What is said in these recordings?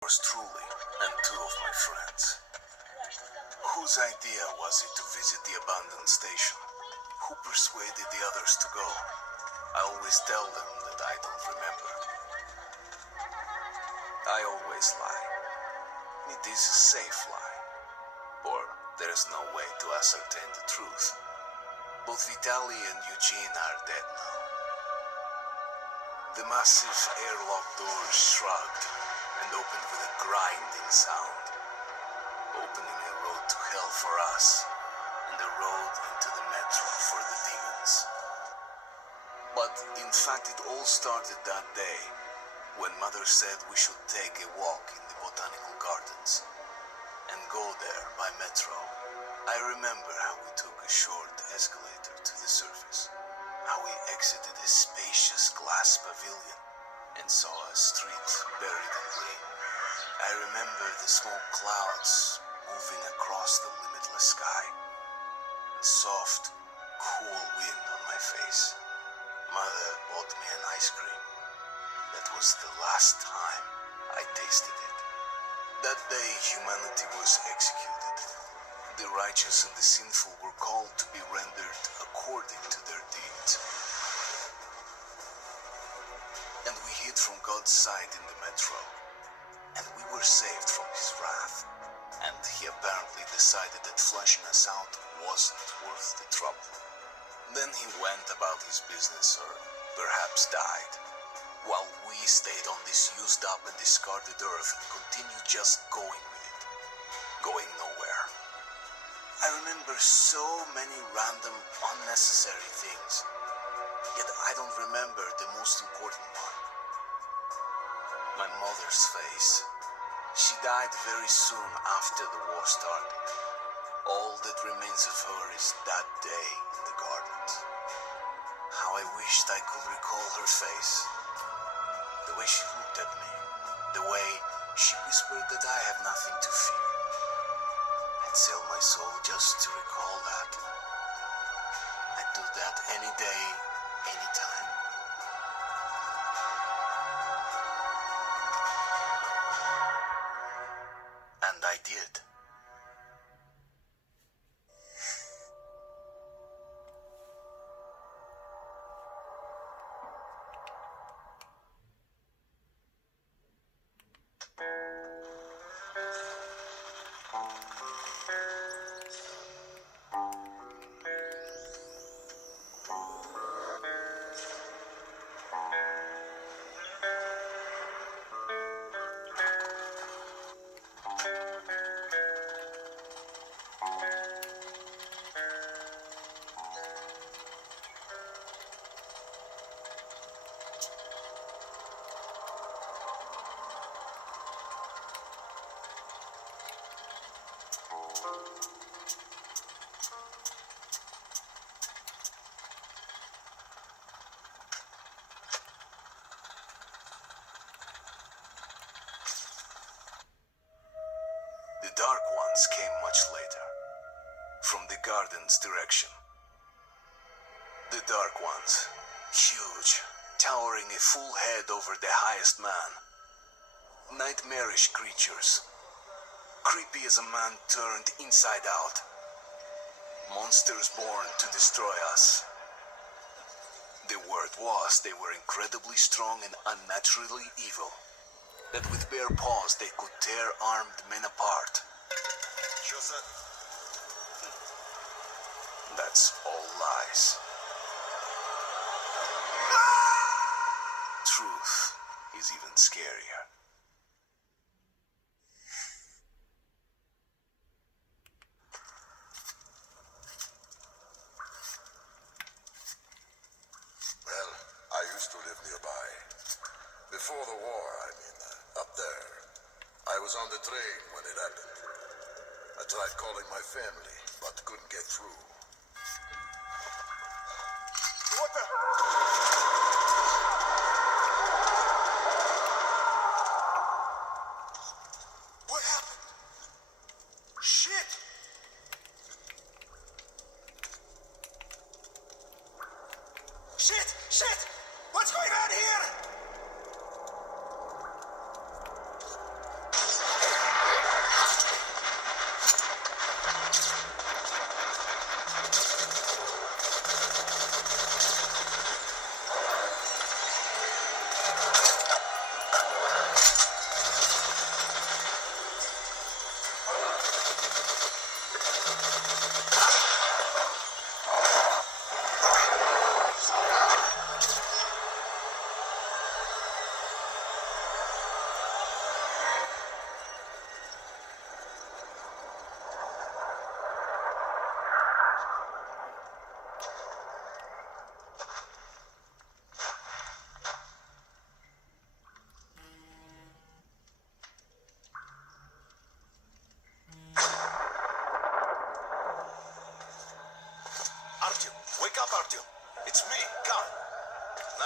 Yours truly and two of my friends. Whose idea was it to visit the abandoned station? Who persuaded the others to go? I always tell them that I don't remember. I always lie. It is a safe lie. Or there is no way to ascertain the truth. Both Vitaly and Eugene are dead now. The massive airlock doors shrugged and opened with a grinding sound, opening a road to hell for us and a road into the metro for the demons. But in fact it all started that day when Mother said we should take a walk in the botanical gardens and go there by metro. I remember how we took a short escalator to the surface, how we exited a spacious glass pavilion and saw a street buried in green. I remember the smoke clouds moving across the limitless sky, and soft, cool wind on my face. Mother bought me an ice cream. That was the last time I tasted it. That day humanity was executed. The righteous and the sinful were called to be rendered according to their deeds. And we hid from God's sight in the metro, and we were saved from his wrath. And he apparently decided that fleshing us out wasn't worth the trouble. Then he went about his business, or perhaps died, while we stayed on this used up and discarded earth and continued just going with it, going nowhere. I remember so many random, unnecessary things, yet I don't remember the most important one. My mother's face. She died very soon after the war started. All that remains of her is that day in the gardens. How I wished I could recall her face. The way she looked at me. The way she whispered that I have nothing to fear. I'd sell my soul just to recall that. I'd do that any day, any time. And I did. The dark ones came much later, from the garden's direction. The dark ones, huge, towering a full head over the highest man. Nightmarish creatures, creepy as a man turned inside out. Monsters born to destroy us. The word was they were incredibly strong and unnaturally evil. That with bare paws they could tear armed men apart. That's all lies. Truth is even scarier. Well, I used to live nearby. Before the war, up there. I was on the train when it happened. I tried calling my family, but couldn't get through. What the? What happened? Shit! Shit! What's going on here?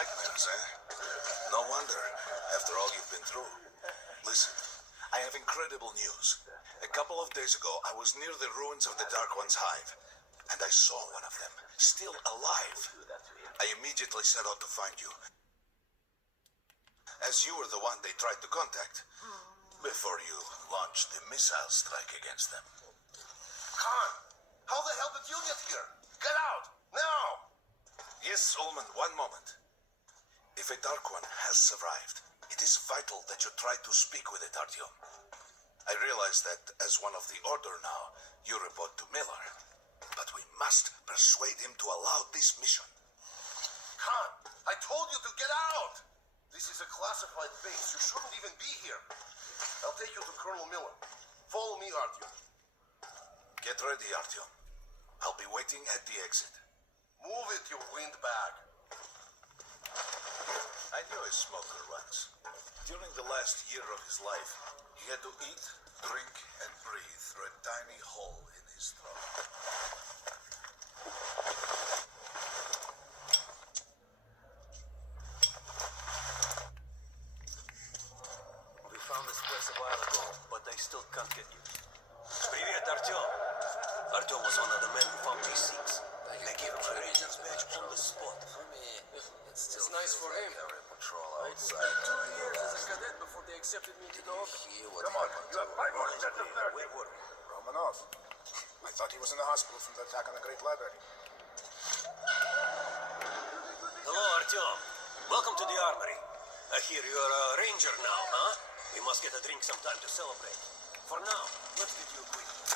Nightmares, eh? No wonder, after all you've been through. Listen, I have incredible news. A couple of days ago, I was near the ruins of the Dark One's hive, and I saw one of them, still alive. I immediately set out to find you, as you were the one they tried to contact, before you launched the missile strike against them. Khan, how the hell did you get here? Get out, now! Yes, Ullman, one moment. If a Dark One has survived, it is vital that you try to speak with it, Artyom. I realize that as one of the Order now, you report to Miller. But we must persuade him to allow this mission. Khan, I told you to get out! This is a classified base. You shouldn't even be here. I'll take you to Colonel Miller. Follow me, Artyom. Get ready, Artyom. I'll be waiting at the exit. Move it, you windbag. I knew a smoker once. During the last year of his life, he had to eat, drink, and breathe through a tiny hole in his throat. We found this place a while ago, but they still can't get you. Привет, Артем. Артем was one of the men who found these seats. They gave him a Ranger's badge on the spot. It's nice for him. I spent 2 years as a cadet before they accepted me to the army. Come on, you have 5 more sets of 30. Where were we? Romanov. I thought he was in the hospital from the attack on the Great Library. Hello, Артем. Welcome to the armory. I hear you're a ranger now, huh? We must get a drink sometime to celebrate. For now, let's get you equipped.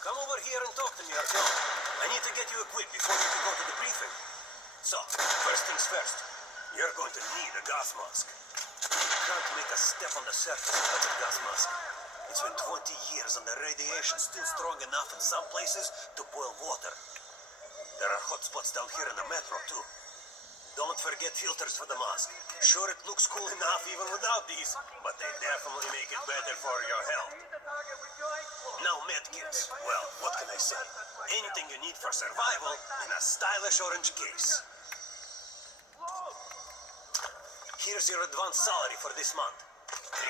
Come over here and talk to me, Артем. I need to get you equipped before you can go to the briefing. So, first things first. You're going to need a gas mask. You can't make a step on the surface without a gas mask. It's been 20 years and the radiation's still strong enough in some places to boil water. There are hot spots down here in the metro, too. Don't forget filters for the mask. Sure, it looks cool enough even without these, but they definitely make it better for your health. Now, medkits. Well, what can I say? Anything you need for survival in a stylish orange case. Here's your advance salary for this month.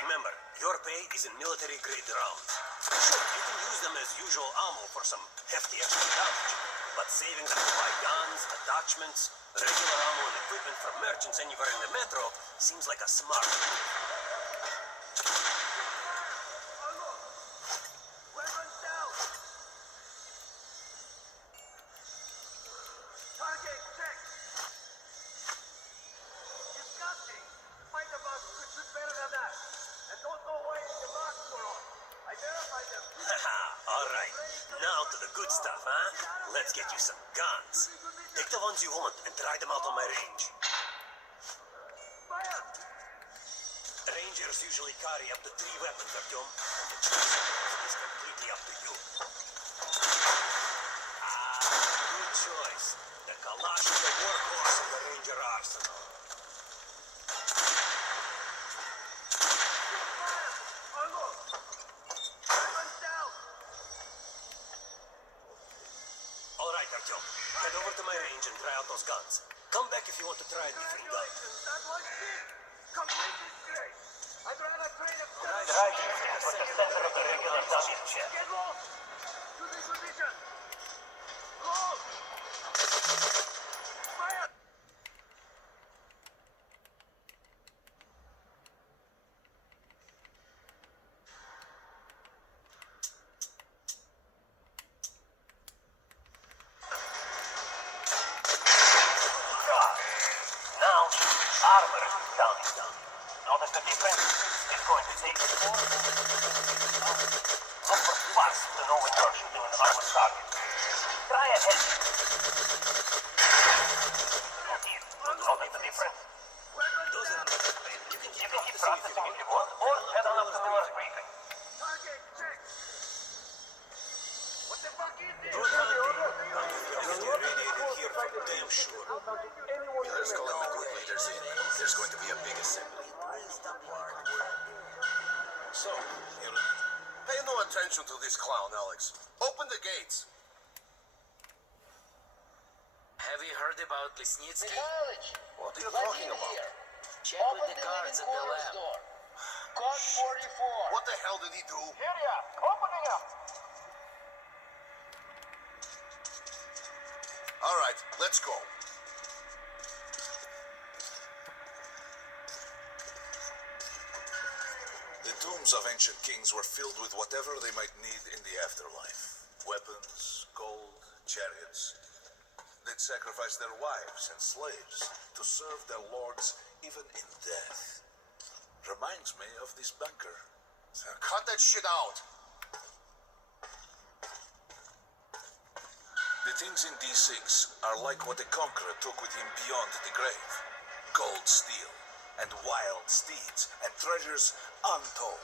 Remember, your pay is in military-grade rounds. Sure, you can use them as usual ammo for some hefty extra damage, but saving them to buy guns, attachments, regular ammo and equipment from merchants anywhere in the metro seems like a smart move. All right, now to the good stuff, huh? Let's get you some guns. Pick the ones you want and try them out on my range. Rangers usually carry up to 3 weapons, Artyom, and the choice of those is completely up to you. Good choice. The Kalash is the workhorse of the Ranger arsenal. All right, Artyom, head over to my range and try out those guns. Come back if you want to try a different gun. Right, with the center of the regular target check. Now, armor down. Notice the difference? It's going to take 4 minutes fast to know when you're shooting an armored target. Try a head. Notice the difference? You can keep practicing if you want, or head on up to Miller's briefing. Good hunting. I'm radiated here for damn sure. Miller's calling the group leaders in. There's going to be a big assembly. So, pay no attention to this clown, Alex. Open the gates. Have you heard about Lesnitsky? Mikhailych! What are you talking Vladimir about? here. Check Open with the the guards living at the quarters lab. door. Code 44. What the hell did he do? Here ya! Opening up! All right, let's go. The tombs of ancient kings were filled with whatever they might need in the afterlife. Weapons, gold, chariots. They'd sacrifice their wives and slaves to serve their lords even in death. Reminds me of this bunker. Cut that shit out! The things in D6 are like what the Conqueror took with him beyond the grave. Gold steel, and wild steeds, and treasures untold.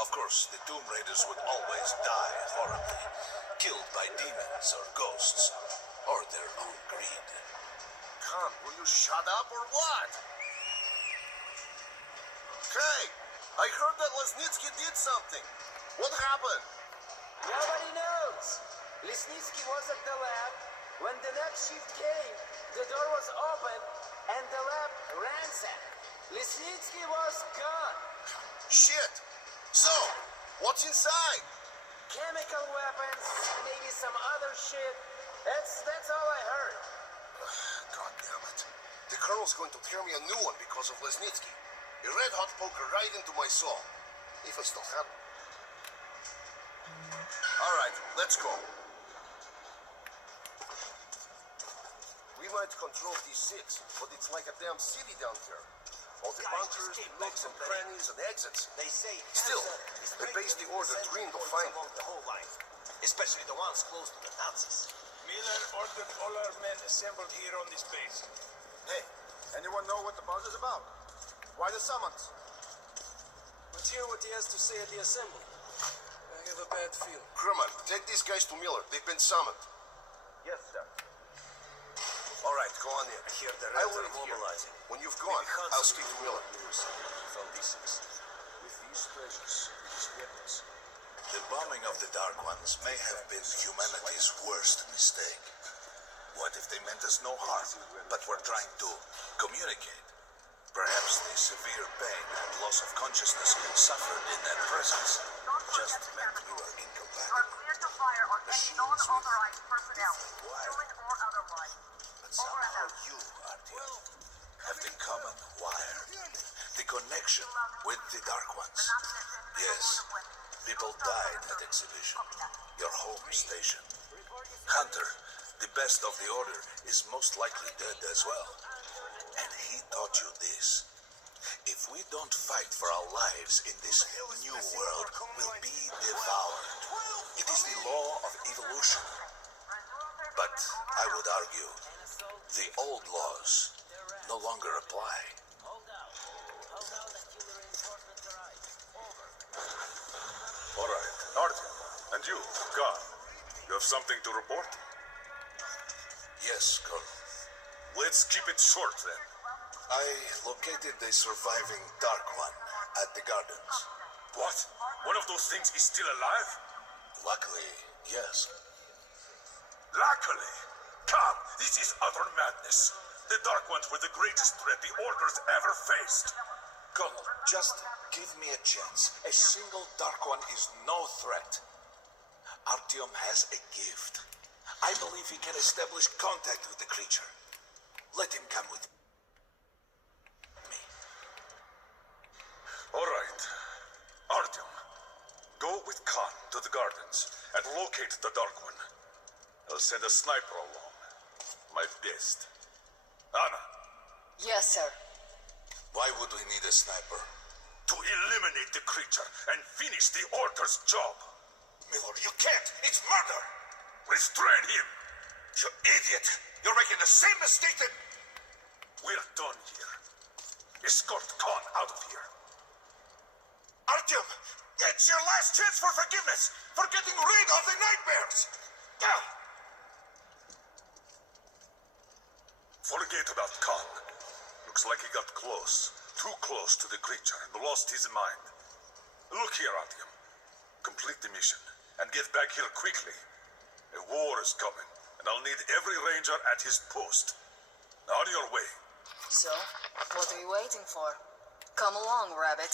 Of course, the Tomb Raiders would always die horribly, killed by demons or ghosts, or their own greed. Khan, will you shut up or what? Hey, I heard that Lesnitsky did something. What happened? Nobody knows. Lesnitsky was at the lab. When the next shift came, the door was open and the lab ransacked. Lesnitsky was gone. Shit! So, what's inside? Chemical weapons, maybe some other shit. That's all I heard. God damn it. The Colonel's going to tear me a new one because of Lesnitsky. A red-hot poker right into my soul. If I still have it. All right, let's go. We might control D6, but it's like a damn city down here. All the bunkers, nooks and crannies and exits. They say Still, cancer is the base the order dreamed of going finding. along the whole line, especially the ones close to the Nazis. Miller ordered all our men assembled here on this base. Hey, anyone know what the buzz is about? Why the summons? Let's hear what he has to say at the assembly. I have a bad feeling. Crewman, take these guys to Miller. They've been summoned. Yes, sir. All right, go on in. I hear the I'll Reds are wait here. mobilizing. When you've gone, I'll speak to Miller. From D6. With these treasures, these weapons, the bombing of the Dark Ones may have been humanity's worst mistake. What if they meant us no harm, but were trying to communicate? Perhaps the severe pain and loss of consciousness suffered in that presence just meant we were You are incompatible. cleared to fire on any Machines non-authorized with personnel, different wire. human or otherwise. But somehow you, Artyom, have the common wire. The connection with the Dark Ones. Yes, people died at exhibition. Your home station. Hunter, the best of the Order, is most likely dead as well. And he taught you this. If we don't fight for our lives in this new world, we'll be devoured. It is the law of evolution. But I would argue the old laws no longer apply. Hold out. Hold out until the reinforcements arrive. Over. All right, Artyom, and you, God, you have something to report? Yes, Colonel. Let's keep it short then. I located the surviving Dark One at the gardens. What? One of those things is still alive? Luckily, yes. Luckily. Come, this is utter madness. The Dark Ones were the greatest threat the Order's ever faced. Colonel, just give me a chance. A single Dark One is no threat. Artyom has a gift. I believe he can establish contact with the creature. Let him come with me. All right. Artyom, go with Khan to the gardens and locate the Dark One. I'll send a sniper along. My best. Anna, Yes, sir. Why would we need a sniper? to eliminate the creature and finish the Order's job. Miller, you can't! It's murder! Restrain him! You idiot! You're making the same mistake that... We're done here. Escort Khan out of here. Artyom! It's your last chance for forgiveness! For getting rid of the nightmares! Ah! Forget about Khan. Looks like he got close. Too close to the creature and lost his mind. Look here, Artyom. Complete the mission and get back here quickly. A war is coming. and I'll need every ranger at his post. On your way. So, what are you waiting for? Come along, Rabbit.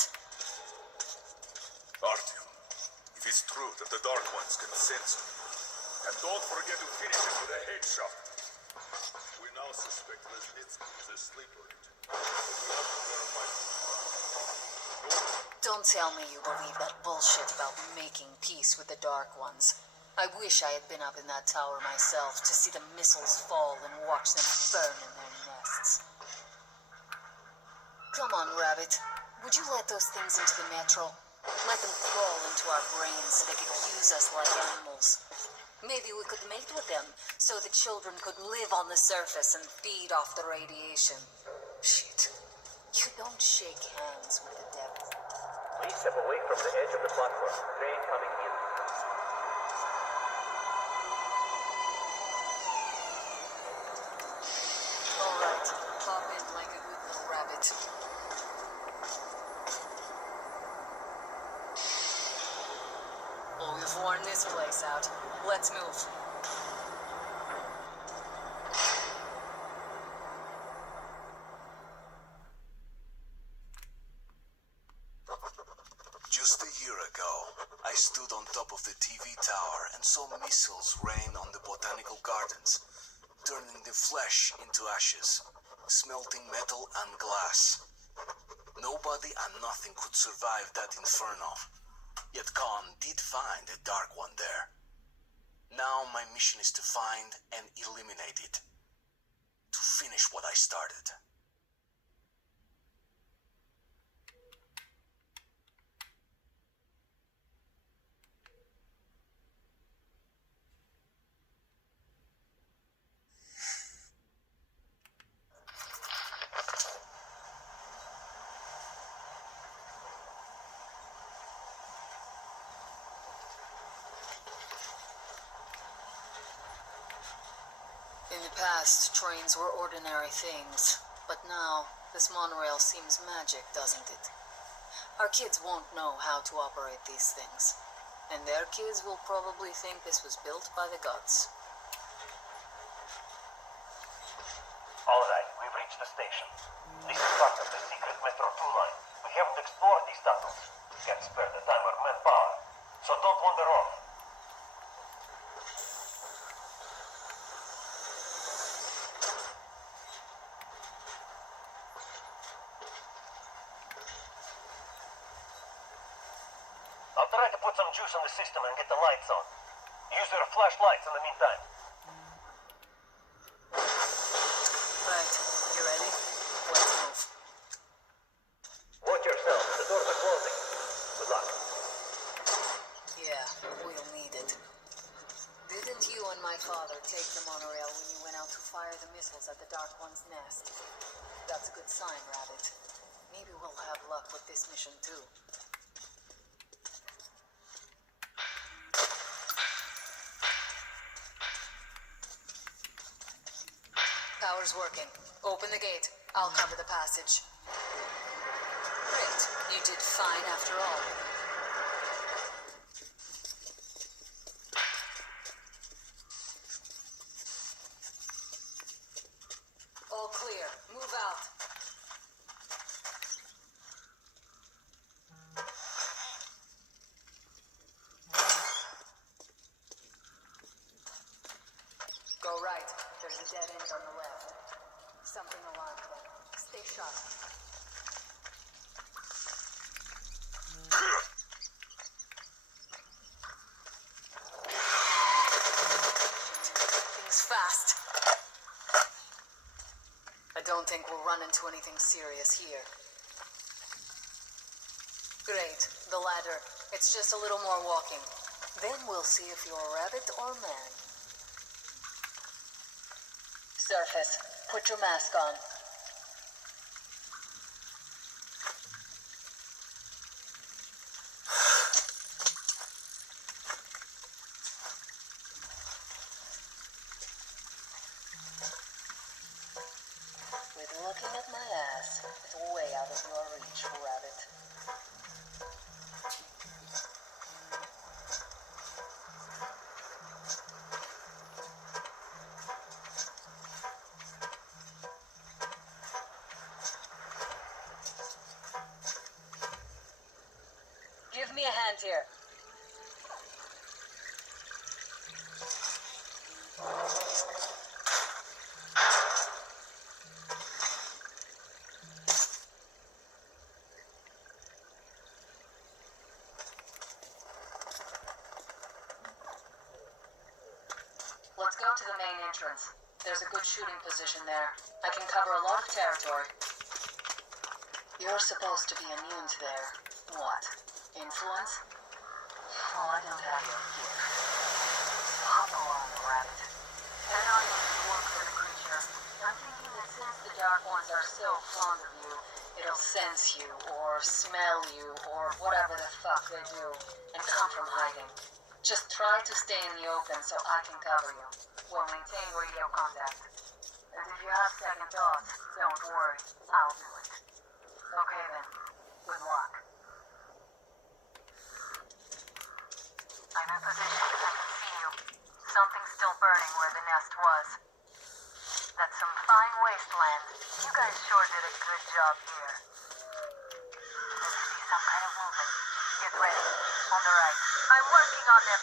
Artyom, if it's true that the Dark Ones can sense me, and don't forget to finish him with a headshot. We now suspect Lesnitsky is a sleeper agent, but we have to verify. Don't tell me you believe that bullshit about making peace with the Dark Ones. I wish I had been up in that tower myself to see the missiles fall and watch them burn in their nests. Come on, Rabbit. Would you let those things into the metro? Let them crawl into our brains so they could use us like animals. Maybe we could mate with them so the children could live on the surface and feed off the radiation. Shit. You don't shake hands with the devil. Please step away from the edge of the platform. Train coming in. All right. Hop in like a good little rabbit. Oh, we've worn this place out. Let's move. Just a year ago, I stood on top of the TV tower and saw missiles rain on the botanical gardens, turning the flesh into ashes, smelting metal and glass. Nobody and nothing could survive that inferno. Yet Khan did find a Dark One there. Now my mission is to find and eliminate it. To finish what I started. In the past, trains were ordinary things, but now, this monorail seems magic, doesn't it? Our kids won't know how to operate these things, and their kids will probably think this was built by the gods. All right, we've reached the station. This is part of the secret Metro 2 line. We haven't explored these tunnels. Can't spare the time or manpower, so don't wander off. I'll try to put some juice on the system and get the lights on. Use your flashlights in the meantime. Right, you ready? Let's move. Watch yourself. The doors are closing. Good luck. Yeah, we'll need it. Didn't you and my father take the monorail when you went out to fire the missiles at the Dark One's nest? That's a good sign, Rabbit. Maybe we'll have luck with this mission too. Power's working. Open the gate. I'll cover the passage. Great. You did fine after all. All clear. Move out. Go right. There's a dead end on the left. Something alarmed them. Stay sharp. Things fast. I don't think we'll run into anything serious here. Great. The ladder. It's just a little more walking. Then we'll see if you're a rabbit or man. Surface. Put your mask on. With looking at my ass, it's way out of your reach, rabbit. Give me a hand here. Let's go to the main entrance. There's a good shooting position there. I can cover a lot of territory. You're supposed to be immune to their... what? Influence? Oh, I don't have your gear. Hop along, rabbit. And I need to work for the creature. I'm thinking that since the Dark Ones are so fond of you, it'll sense you, or smell you, or whatever the fuck they do, and come from hiding. Just try to stay in the open so I can cover you. We'll maintain radio contact. And if you have second thoughts, don't worry. I'll do it. Okay then. Good luck. I'm in position. I can see you. Something's still burning where the nest was. That's some fine wasteland. You guys sure did a good job here. Let's see some kind of movement. Get ready. On the right. I'm working on them.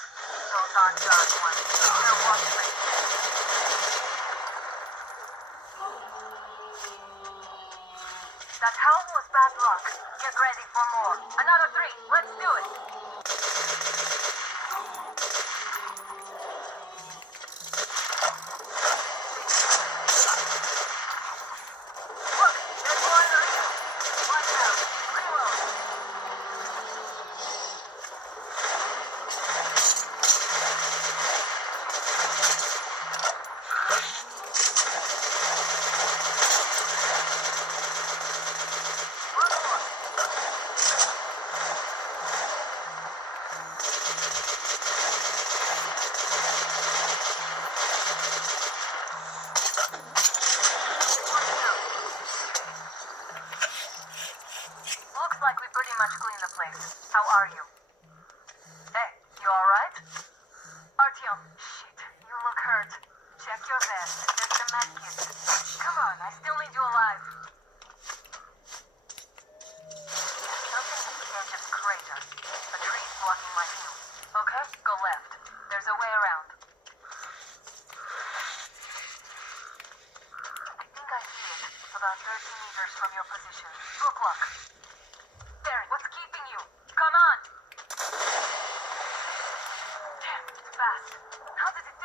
Those aren't Dark Ones. They're watchmen. That howl was bad luck. Get ready for more. Another 3. Let's do it. Look, there's one right here. Watch out. Reload. Looks like we pretty much cleaned the place. How are you? Hey, you alright? Artyom, shit, you look hurt. Check your vest. There's the med kit. Come on, I still need you alive. Something's at the edge of the crater. A tree's blocking my view. Okay, go left. There's a way around. I think I see it. About 30 meters from your position. 2 o'clock. There, what's keeping you? Come on! Damn, it's fast. How did it